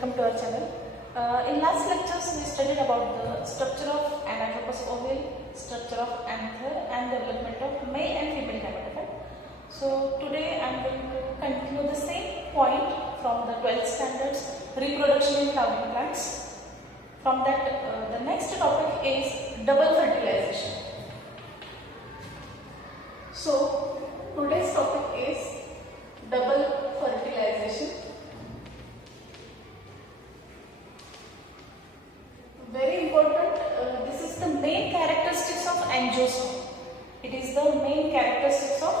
welcome to our channel. In last lectures we studied about the structure of anatropous ovule, structure of anther and development of male and female gametophyte. So today I am going to continue the same point from the 12th standards reproduction in flowering plants. From that the next topic is double fertilization. So today's topic is double fertilization. Very important, this is the main characteristics of angiosperm. It is the main characteristics of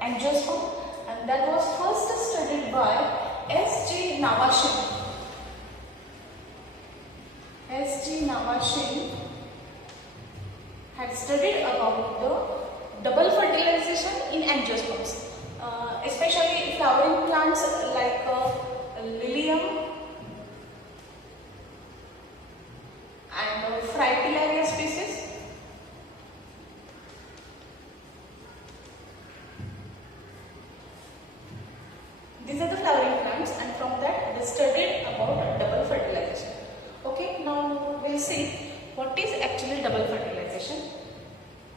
angiosperm, and that was first studied by S.G. Navashin. S.G. Navashin had studied about the double fertilization in angiosperms, especially flowering plants like lilium and Fritillaria species. These are the flowering plants, and from that they studied about double fertilization. Okay, now we'll see what is actually double fertilization.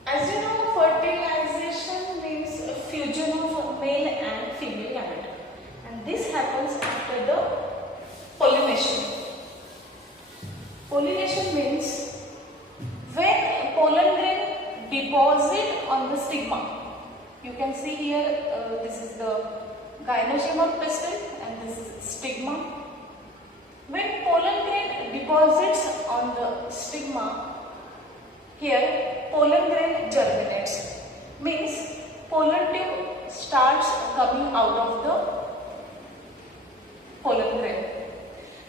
As you know, fertilization means a fusion of male and female gamete, and this happens after the pollination. Pollination means when pollen grain deposit on the stigma. You can see here this is the gynoecium of pistil and this is stigma. When pollen grain deposits on the stigma, here pollen grain germinates, means pollen tube starts coming out of the pollen grain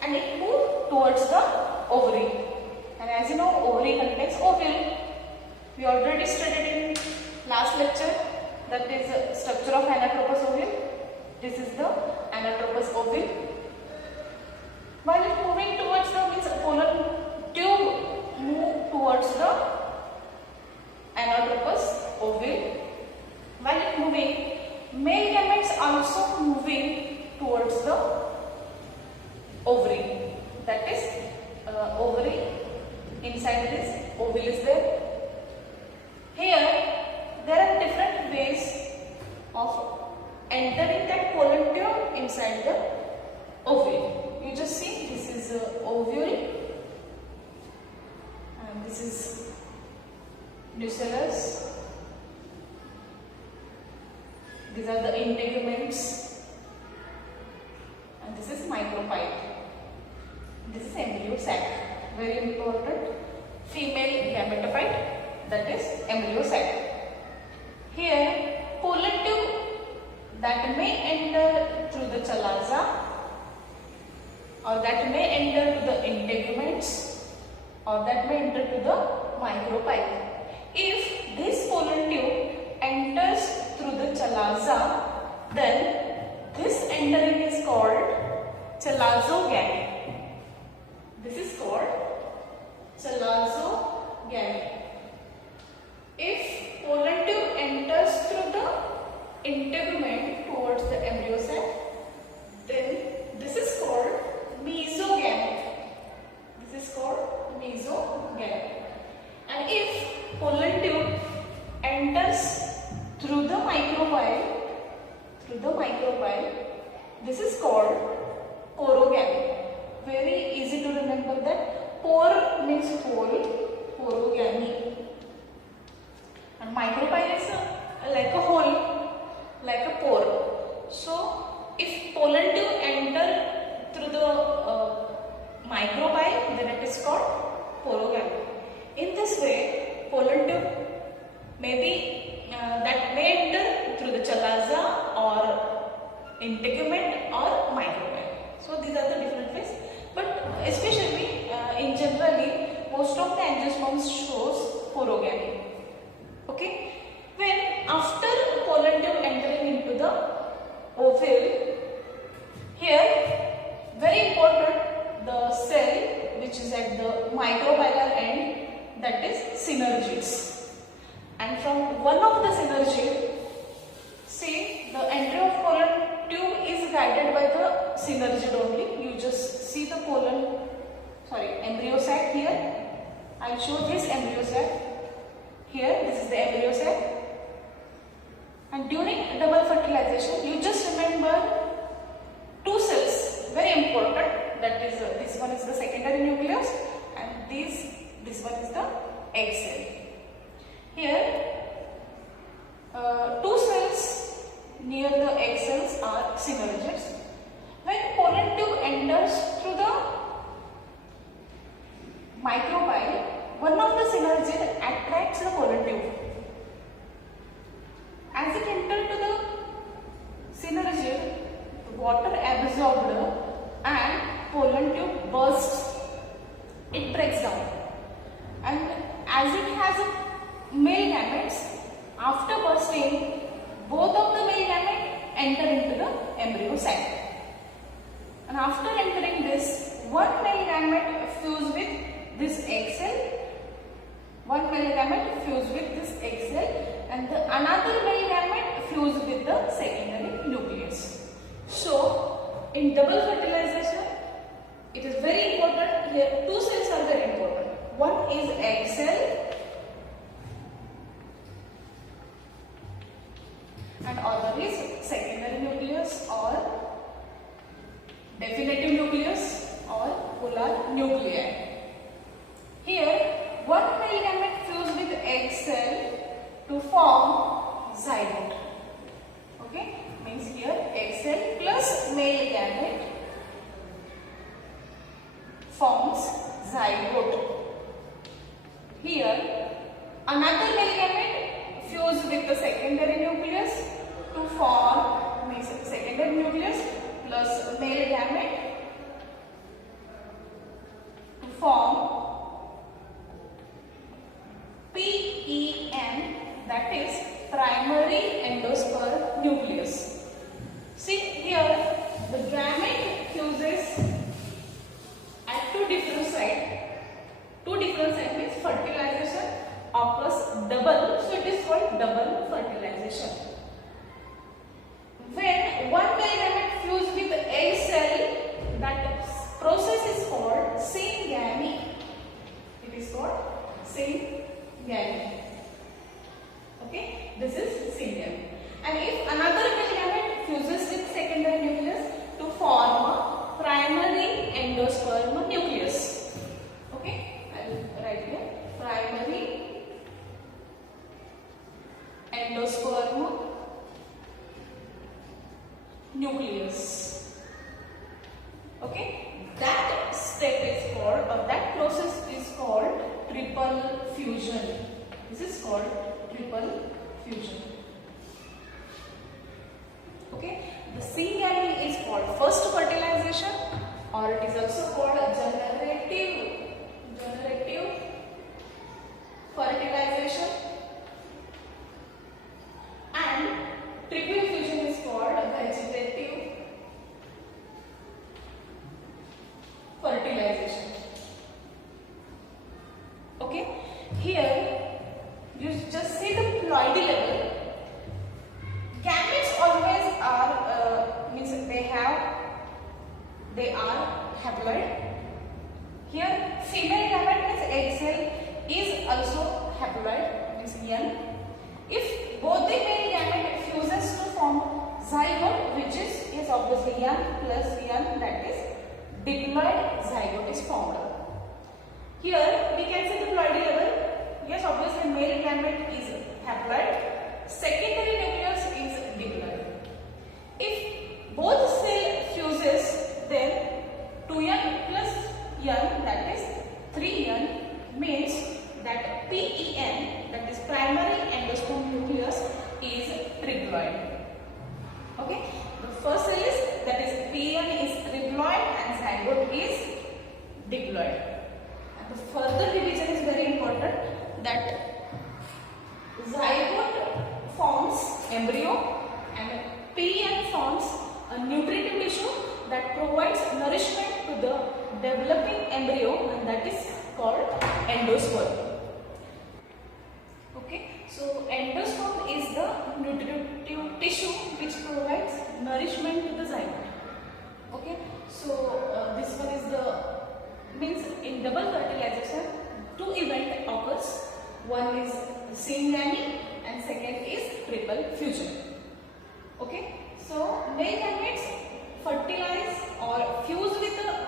and it moves towards the ovary. And as you know, ovary contains ovule. We already studied in last lecture, that is structure of anatropous ovule. This is the anatropous ovule. While it moving towards the means pollen tube move towards the anatropous ovule. While it moving, male gametes also moving towards the ovary. That is ovary. Inside this ovule is there. Here there are different ways of entering that pollen tube inside the ovule. You just see, this is ovule and this is nucellus. These are the integuments and this is micropyle. This is embryo sac. Very important. Female gametophyte, that is embryo sac. Here pollen tube that may enter through the chalaza, or that may enter to the integuments, or that may enter to the micropyle. If this pollen tube enters through the chalaza, then this entering is called chalazogamy. This is called chalazogamy. If pollen tube enters through the integument towards the embryo sac, then this is called mesogamy. This is called mesogamy. And if pollen tube enters through the micropyle, this is called porogamy. Very easy to remember that. Pore means hole, porogamy. And micropyle is like a hole, like a pore. So if pollen tube enter through the micropyle, then it is called porogamy. In this way, pollen tube that may enter through the chalaza or integument or micropyle. So these are the different ways. But especially in generally, most of the angiosperms shows porogamy. Okay. When after pollen tube entering into the ovule, here very important, the cell which is at the micropylar end, that is synergids. And from one of the synergid, see the entry of pollen tube is guided by the synergid only. You just see the synergids. When pollen tube enters through the micropyle, one of the synergid attracts the pollen tube. As it enters to the synergid, the water absorbed and pollen tube bursts. It breaks down, and as it has male gametes, after bursting, both of the male gametes enter into the embryo sac. And after entering this, one male gamete fuse with this egg cell, one male gamete fuse with this egg cell, and another male gamete fuse with the secondary nucleus. So, in double fertilization, it is very important. Here, two cells are very important. One is egg cell, and other is secondary nucleus or definitive nucleus or polar nuclei. Here, one male gamete fuse with egg cell to form zygote. Okay, means here egg cell plus male gamete forms zygote. Here, another male gamete fuse with the secondary nucleus to form, means secondary nucleus plus male gamete to form PEN, that is primary endosperm nucleus. See here, the gamete fuses at two different sites. Two different sites means fertilization occurs double, so it is called double fertilization. When one male gamete fuse with egg cell, that process is called syngamy. It is called syngamy. Okay, this is syngamy. And if another male gamete fuses with secondary nucleus to form a primary endosperm nucleus. Okay, I will write here primary endosperm nucleus. Okay, that step is called, or that process is called triple fusion. This is called triple fusion. Okay, the syngamy is called first fertilization, or it is also called generative fertilization, and triple fusion is called vegetative fertilization. Okay, here you just see the ploidy level. Gametes always are means they are haploid. Here female gamete means egg cell is also haploid, means N. If both the male gamete fuses to form zygote, which is yes obviously N plus N, that is diploid zygote is formed. Here we can see the ploidy level. Yes, obviously male gamete is haploid, secondary nucleus is diploid. If both cell fuses, then 2N plus N, that is 3N, means that PEN, that is primary endosperm nucleus, is triploid. Okay, the first cell is, that is PN is triploid and zygote is diploid. And the further division is very important, that zygote forms embryo and PN forms a nutritive tissue that provides nourishment to the developing embryo, and that is called endosperm. Okay, so endosperm is the nutritive tissue which provides nourishment to the zygote. Okay, so this one is the, means in double fertilization two events occurs. One is syngamy and second is triple fusion. Okay, so male gametes fertilize or fuse with the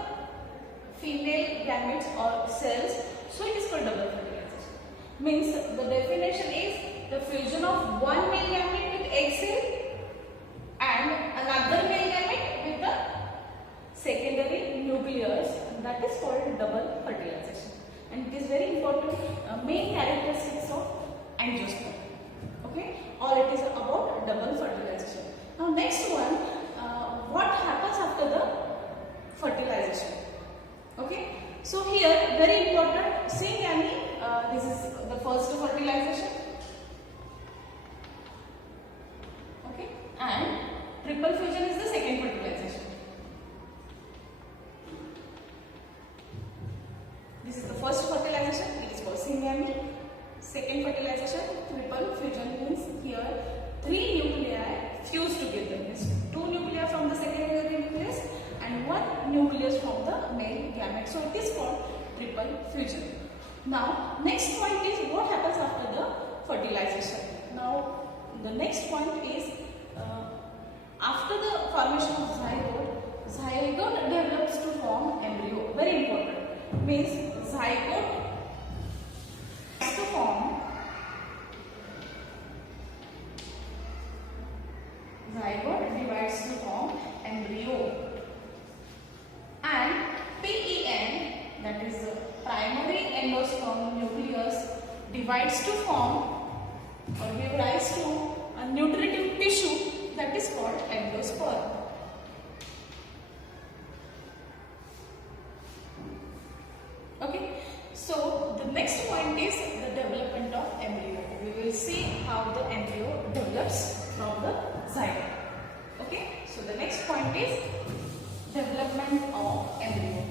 female gametes or cells, so it is called double fertilization. Means the definition is the fusion of one male gamete with egg cell and another male So here very important, same gamete, this is the first fertilization, okay, and triple fusion is the second fertilization. This is the first fertilization, it is called syngamy. Second fertilization, triple fusion, means here 3 nuclei fuse together, means 2 nuclei from the secondary nucleus and 1 nucleus from the male gamete. So it is called triple fusion. Now next point is what happens after the fertilization. Now the next point is after the formation of zygote develops to form embryo. Very important, means zygote to form divides to form embryo, and PEN, that is the primary endosperm nucleus, divides to form or give rise to a nutritive tissue that is called endosperm. Okay, so the next point is the development of embryo. We will see how the embryo develops from the zygote. Okay, so the next point is development of embryo.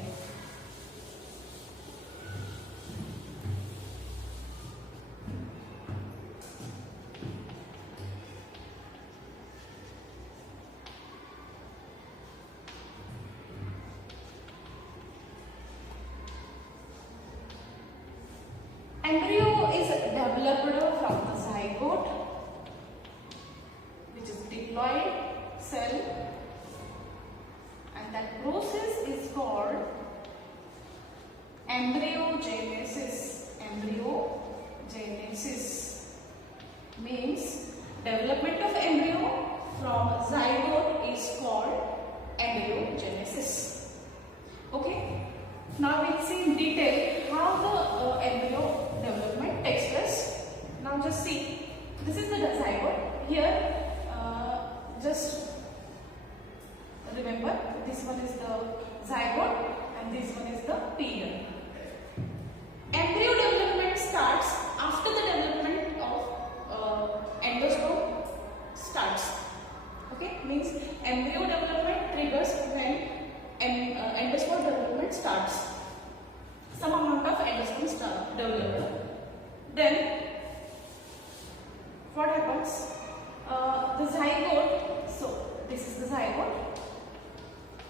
Embryo is developed from the zygote, which is diploid cell, and that process is called embryogenesis. Embryogenesis means development of embryo from zygote is called embryogenesis. Okay, now we'll see in detail how the embryo development takes place. Now just see, this is the zygote. Here just remember, this one is the zygote and this one is the PEN. Embryo development starts after the development of endosperm starts. Okay, means embryo development triggers when endosperm development starts. Some amount of endosperm start developed. Then what happens? The zygote, so this is the zygote,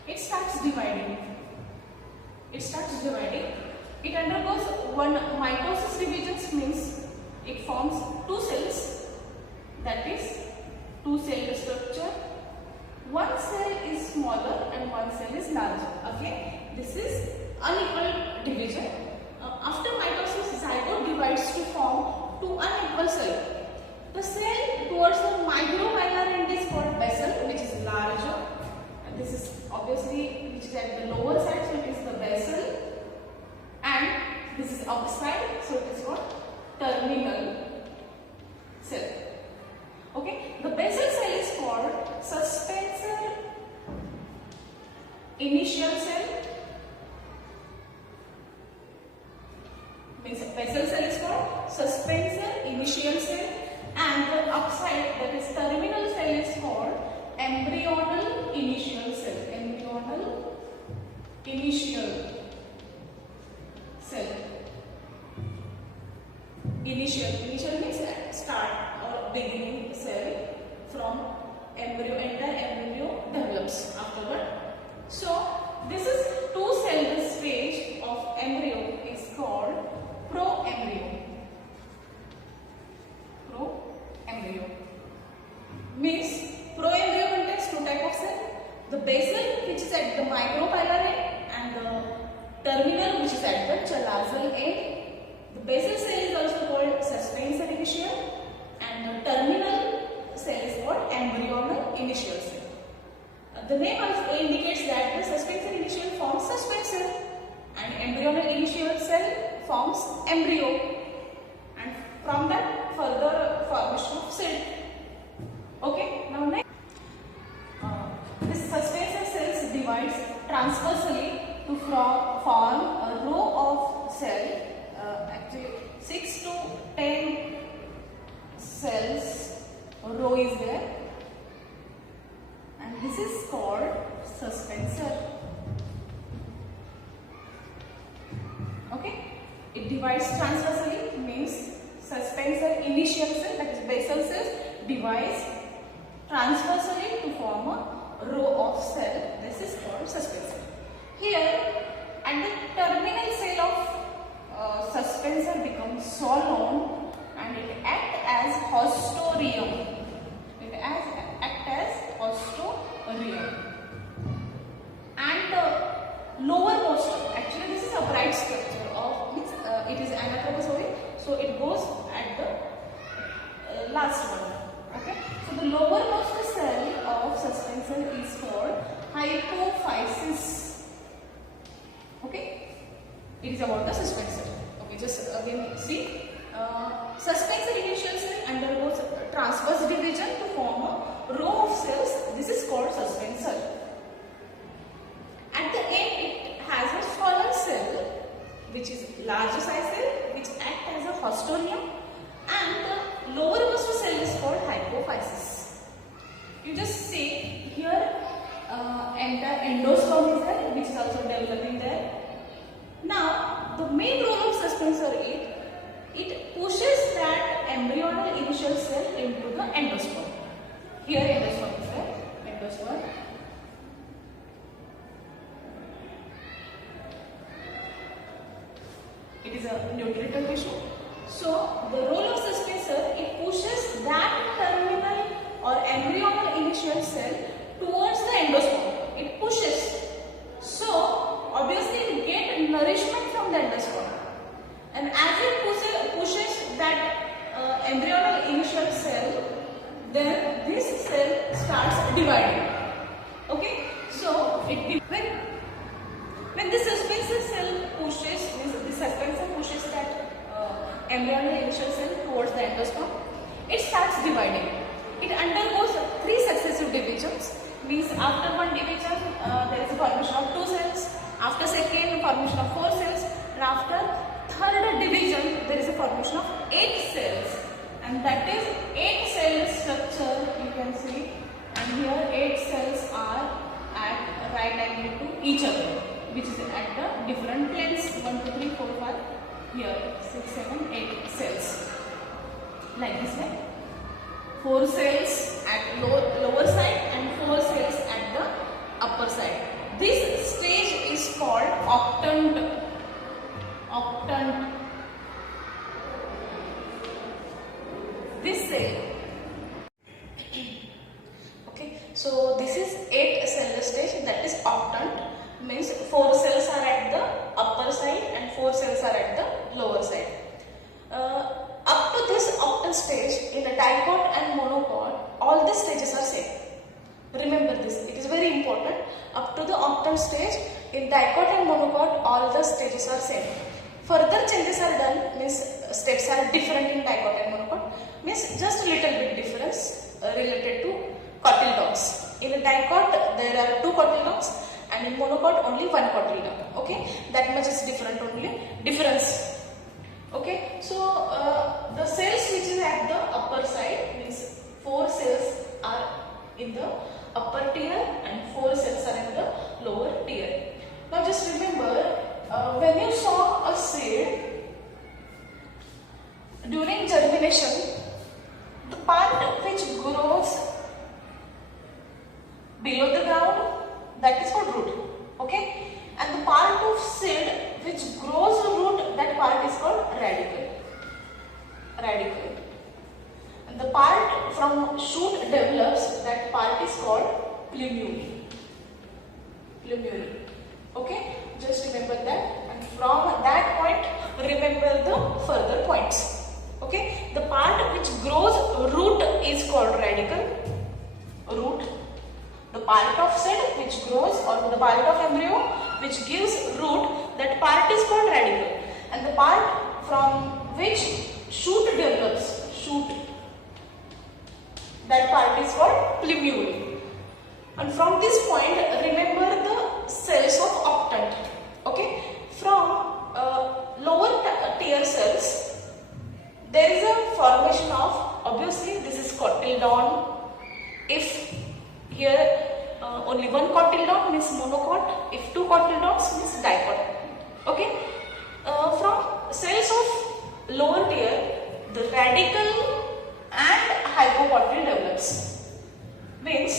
it starts dividing. It undergoes one mitosis divisions, means it forms 2 cells, that is 2 cell structure. One cell is smaller and one cell is larger. Okay, this is unequal division. After mitosis, zygote divides to form 2 unequal cells. The cell towards the micropylar end is called basal, which is larger. And this is obviously which is at the lower side, so it is the basal. And this is upside, so it is called terminal cell. Okay, the basal cell is called suspensor initial cell. Means basal cell is called suspensor initial cell, and the upside, that is terminal cell, is called embryonal initial cell. Embryonal initial cell. Initial means start or beginning cell. From embryo, entire embryo develops afterward. So this is 2-celled stage of embryo is called proembryo. Proembryo means proembryo contains 2 types of cells. The basal, which is at the micropylar end, and the terminal, which is at the chalazal end. The basal cell is also called suspensor initial, and the terminal cell is called embryonal initial cell. The name also indicates that the suspensor initial forms suspensor and embryonal initial cell forms embryo, and from that further formation of cell. Okay, now next, this suspensor cells divides transversally to form a row is there, and this is called suspensor. Okay, it divides transversally, means suspensor initial cell, that is basal cells, divides transversally to form a row of cell. This is called suspensor. Here, and the terminal cell of suspensor becomes solon and it acts as haustorium. It acts as haustorium. And lowermost, actually this is a bright structure of, means it is anatropozoic, so it goes at the last one. Okay, so the lowermost cell of suspensor is called hypophysis. Okay, it is about the suspensor. Okay, just again see, suspensor initial cell undergoes transverse division to form a row of cells. This is called suspensor. At the end, it has a solon cell, which is larger size cell, which acts as a haustorium, and the lowermost cell is called hypophysis. You just see here, entire endosperm is there, which is also developing there. Now, the main role of suspensor is it pushes that embryonal initial cell into the endosperm. Here endosperm is there, endosperm. It is a nutritive tissue. So, the role of suspensor, it pushes that terminal or embryonal initial cell towards the endosperm. It pushes. So, obviously it gets nourishment from the endosperm. And as it pushes that embryonal initial cell, then this cell starts dividing. Okay? So, when the suspensor cell pushes, the suspensor pushes that embryonal initial cell towards the endosperm, it starts dividing. It undergoes 3 successive divisions. Means after one division, there is a formation of 2 cells. After second, formation of 4 cells. And after third division, there is a formation of 8 cells. And that is 8 cell structure you can see. And here 8 cells are at right angle to each other, which is at the different planes. 1, 2, 3, 4, 5. Here 6, 7, 8 cells. Like this way. 4 cells at lower side and 4 cells at the upper side. This stage is called octant. Octant. This cell. Okay, so this is 8 cell stage, that is octant. Means 4 cells are at the upper side and 4 cells are at the lower side. Up to this octant stage, in a dicot and monocot, all the stages are same. Remember this, it is very important. Up to the octant stage, in dicot and monocot, all the stages are same. Further changes are done, means steps are different in dicot and monocot, means just a little bit difference related to cotyledons. In a dicot, there are 2 cotyledons, and in monocot only 1 cotyledon. Okay, that much is different only. Difference. Okay, so the cells which is at the upper side, means 4 cells are in the upper tier and 4 cells are in the lower tier. Now just remember, when you saw a seed, during germination, the part which grows below the ground, that is called root. Okay, and the part of seed which grows root, that part is called radicle. Radicle. And the part from shoot develops, that part is called plumule. Plumule. Okay, just remember that, and from that point remember the further points. Okay, the part which grows root is called radicle. Root. The part of seed which grows, or the part of embryo which gives root, that part is called radicle. And the part from which shoot develops, shoot, that part is called plumule. And from this point, remember the cells of octant. Okay, from lower tier cells, there is a formation of, obviously this is cotyledon, Here only one cotyledon means monocot. If two cotyledons means dicot. Okay. From cells of lower tier, the radical and hypocotyl develops. Means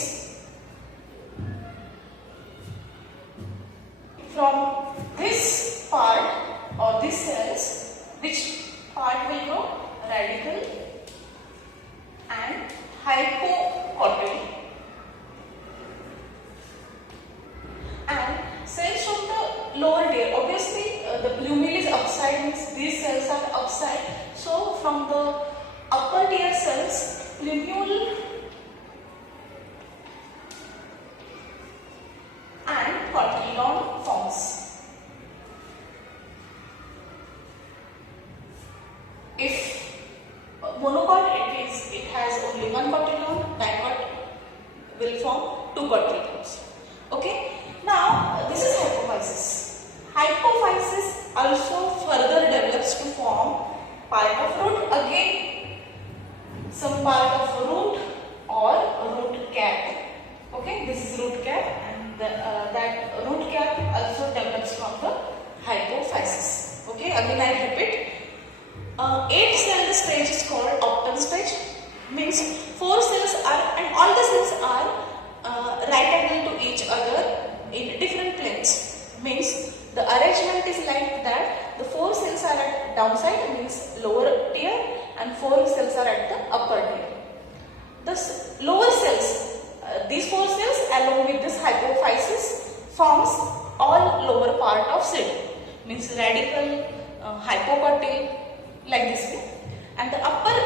from this part or these cells, which part will grow? Radical and hypocotyl. And cells from the lower tier, obviously the plumule is upside, means these cells are upside. So from the upper tier cells, plumule and cotyledon forms. If monocot, it has only one cotyledon, dicot will form two cotyledons. Okay. Now this is hypophysis. Hypophysis also further develops to form part of root, again some part of root or root cap. Okay, this is root cap, and that root cap also develops from the hypophysis. Okay, again I repeat. 8-celled stage is called octal stage. Means 4 cells are, and all the cells are right angle to each other in different planes. Means the arrangement is like that. The 4 cells are at downside, means lower tier, and 4 cells are at the upper tier. The lower cells, these 4 cells along with this hypophysis forms all lower part of seed. Means radical, hypocotyl, like this way. And the upper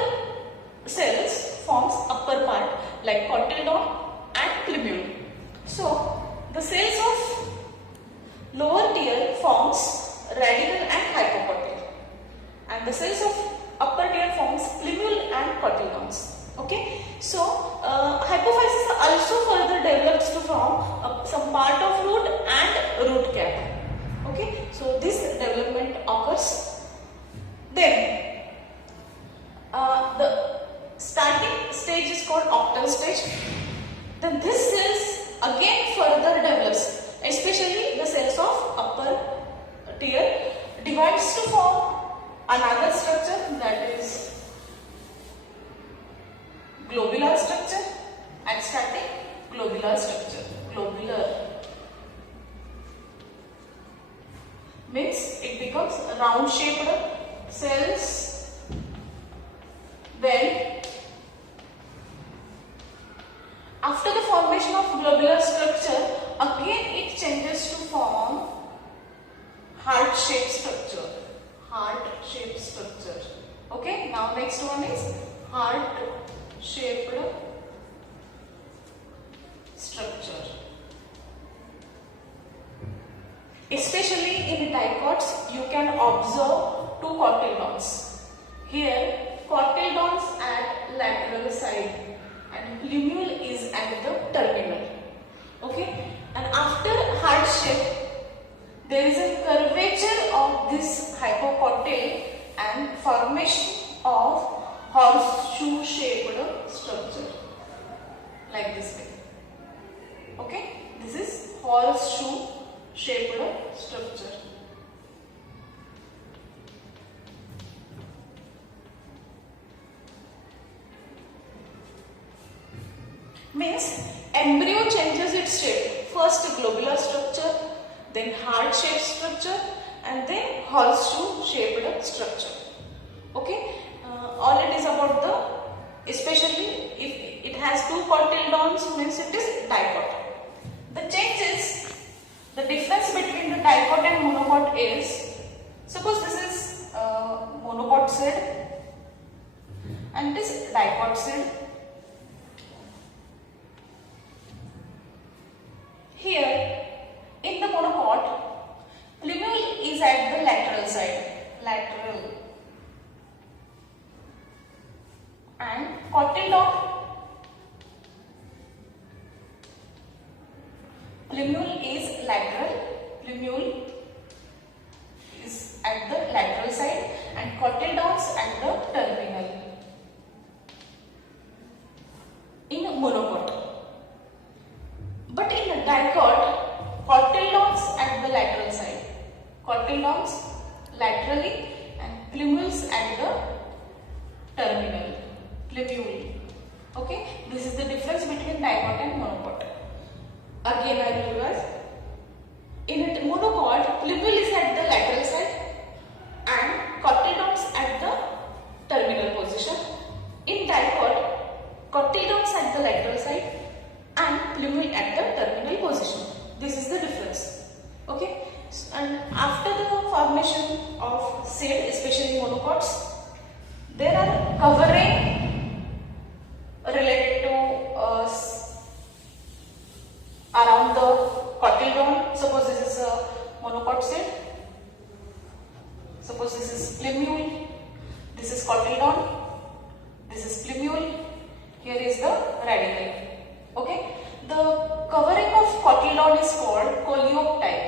cells forms upper part like cotyledon and plumule. So the cells of lower tier forms radical and hypocotyl, and the cells of upper tier forms plumule and cotyledons. Okay, so hypophysis also further develops to form some part of root and root cap. Okay, so this development occurs. Then the starting stage is called octal stage. Then this cells again further develops, especially the cells of upper tier divides to form another structure, that is globular structure, and starting globular structure. Globular means it becomes round shaped cells. Then after the formation of globular structure, again it changes to form heart shaped structure. Heart shaped structure. Okay, now next one is heart shaped structure. Especially in dicots, you can observe two cotyledons. Here, cotyledons at lateral side and plumule is at the terminal. Okay, and after heart shape, there is a curvature of this hypocotyl and formation of horseshoe shaped structure, like this way. Okay, this is horseshoe shaped structure. Means embryo changes its shape. First globular structure, then heart shaped structure, and then horseshoe shaped structure. Okay, all it is about the, especially if it has two cotyledons, means it is dicot. The changes, the difference between the dicot and monocot is, suppose this is monocot seed and this is dicot seed. Here in the monocot, plumule is at the lateral side, lateral, and cotyledon, plumule is lateral, plumule is at the lateral side and cotyledons at the terminal in monocot. dicot, cotyledons at the lateral side. Cotyledons laterally and plumules at the terminal. Plumule. Okay, this is the difference between dicot and monocot. Again, I will revise. In a monocot, plumule is at the lateral side and cotyledons at the terminal position. In dicot, cotyledons at the lateral side and plumule at the terminal position. This is the difference. Okay, and after the formation of seed, especially monocots, there are covering related to around the cotyledon. Suppose this is a monocot seed. Suppose this is plumule. This is cotyledon. This is plumule. Here is the radicle. Okay. The covering of cotyledon is called coleoptile.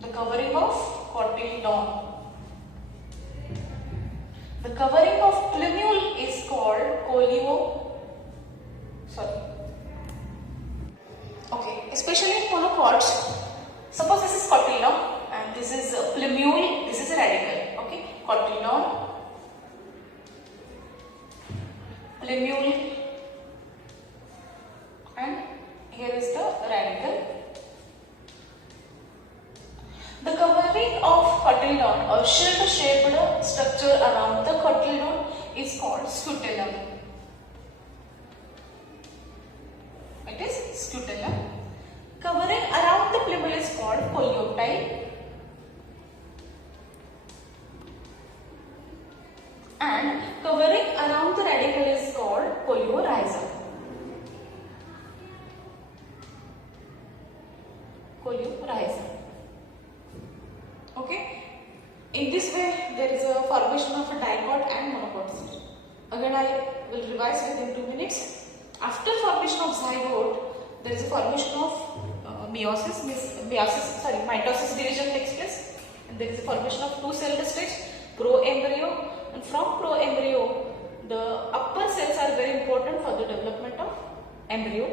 The covering of cotyledon. The covering of plumule is called Okay, especially in monocots. Suppose this is cotyledon and this is plumule. This is a radicle. Okay, cotyledon, plumule, and here is the radicle. The covering of cotyledon or shield-shaped structure around the cotyledon is called scutellum. It is scutellum. Covering around the plumule is called coleoptile. And covering around the radicle is called coleorhizum. Coleorhizum. Okay. In this way, there is a formation of a dicot and monocot seed. Again, I will revise within 2 minutes. After formation of zygote, there is a formation of mitosis division takes place, and there is a formation of two-celled stage, pro-embryo, and from pro-embryo, the upper cells are very important for the development of embryo.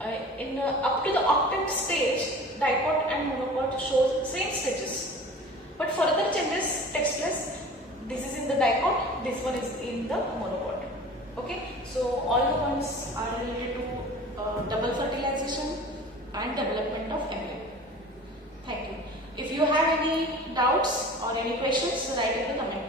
Up to the octet stage, dicot and monocot show same stages, but further changes takes place. This is in the dicot, this one is in the monocot. Okay, so all the points are related to double fertilization and development of embryo. Thank you. If you have any doubts or any questions, write in the comment.